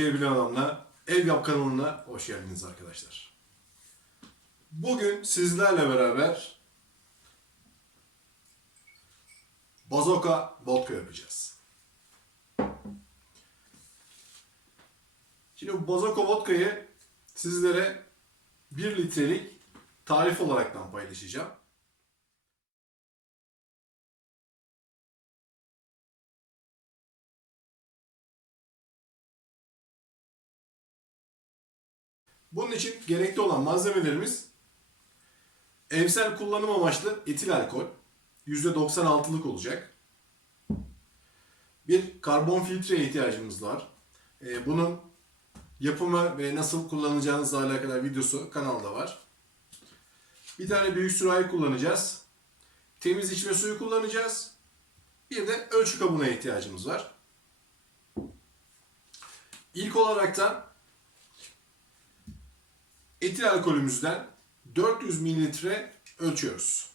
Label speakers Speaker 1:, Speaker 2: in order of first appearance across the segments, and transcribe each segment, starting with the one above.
Speaker 1: Şeyi bilen adamla Ev Yap kanalına hoş geldiniz arkadaşlar. Bugün sizlerle beraber Bazoka vodka yapacağız. Şimdi bu Bazoka vodkayı sizlere 1 litrelik tarif olaraktan paylaşacağım. Bunun için gerekli olan malzemelerimiz evsel kullanım amaçlı etil alkol %96'lık olacak. Bir karbon filtreye ihtiyacımız var. Ee, bunun yapımı ve nasıl kullanacağınızla alakalı videosu kanalda var. Bir tane büyük sürahi kullanacağız. Temiz içme suyu kullanacağız. Bir de ölçü kabına ihtiyacımız var. İlk olarak da etil alkolümüzden 400 mililitre ölçüyoruz.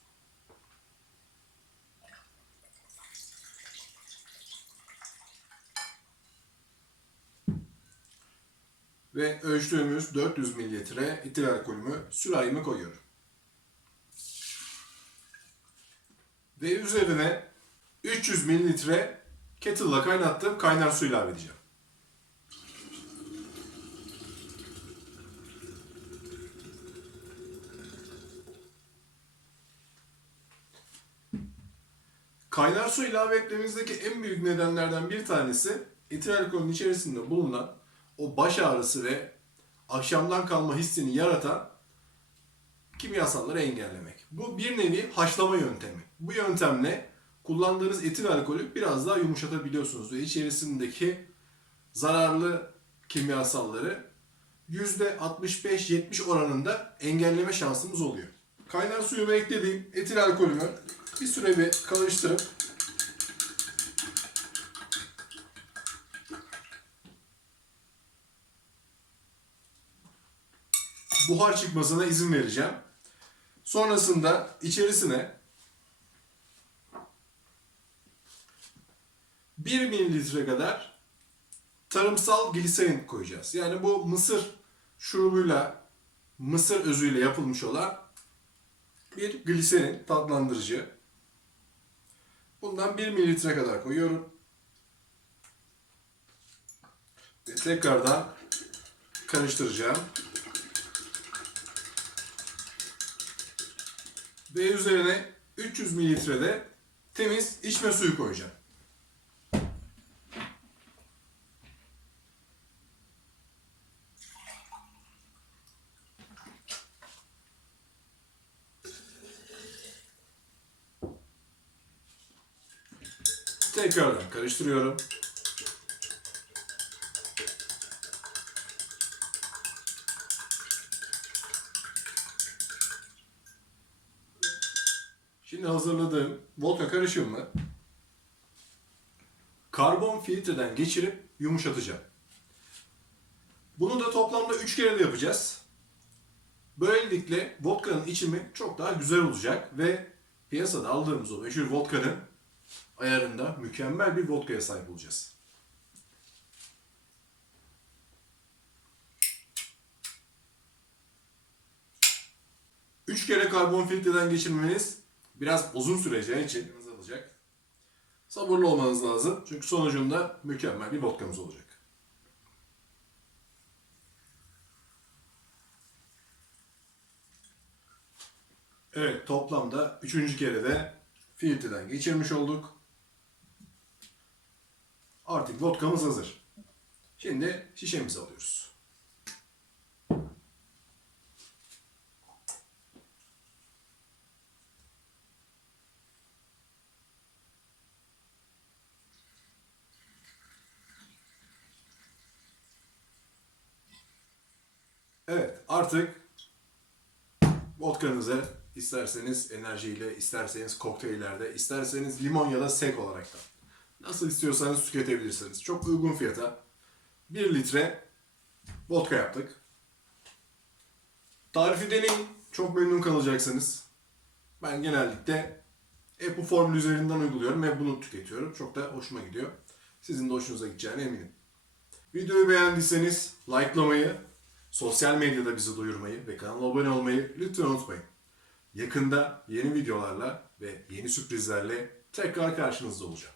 Speaker 1: Ve ölçtüğümüz 400 mililitre etil alkolümü sürahime koyuyorum. Ve üzerine 300 mililitre kettle'la kaynattığım kaynar su ilave edeceğim. Kaynar su ilave etmemizdeki en büyük nedenlerden bir tanesi etil alkolün içerisinde bulunan o baş ağrısı ve akşamdan kalma hissini yaratan kimyasalları engellemek. Bu bir nevi haşlama yöntemi. Bu yöntemle kullandığınız etil alkolü biraz daha yumuşatabiliyorsunuz ve içerisindeki zararlı kimyasalları %65-70 oranında engelleme şansımız oluyor. Kaynar suyumu eklediğim etil alkolümü bir süre bir karıştırıp buhar çıkmasına izin vereceğim. Sonrasında içerisine 1 mililitre kadar tarımsal gliserin koyacağız. Yani bu mısır şurubuyla, mısır özüyle yapılmış olan bir gliserin tatlandırıcı. Bundan 1 mililitre kadar koyuyorum. Ve tekrardan karıştıracağım. Ve üzerine 300 mililitre de temiz içme suyu koyacağım. Tekrardan karıştırıyorum. Şimdi hazırladığım vodka karışımını karbon filtreden geçirip yumuşatacağım. Bunu da toplamda 3 kere de yapacağız. Böylelikle vodkanın içimi çok daha güzel olacak ve piyasada aldığımız o meşhur vodkanın ayarında mükemmel bir vodkaya sahip olacağız. Üç kere karbon filtreden geçirmeniz biraz uzun süreceği için alacak. Sabırlı olmanız lazım. Çünkü sonucunda mükemmel bir vodkamız olacak. Evet toplamda üçüncü kere de filtreden geçirmiş olduk. Artık vodkamız hazır. Şimdi şişemizi alıyoruz. Evet artık vodkanızı isterseniz enerjiyle, isterseniz kokteyllerde, isterseniz limon ya da sek olarak da nasıl istiyorsanız tüketebilirsiniz. Çok uygun fiyata 1 litre vodka yaptık. Tarifi deneyin. Çok memnun kalacaksınız. Ben genellikle hep bu formül üzerinden uyguluyorum ve bunu tüketiyorum. Çok da hoşuma gidiyor. Sizin de hoşunuza gideceğine eminim. Videoyu beğendiyseniz likelamayı, sosyal medyada bizi duyurmayı ve kanala abone olmayı lütfen unutmayın. Yakında yeni videolarla ve yeni sürprizlerle tekrar karşınızda olacağım.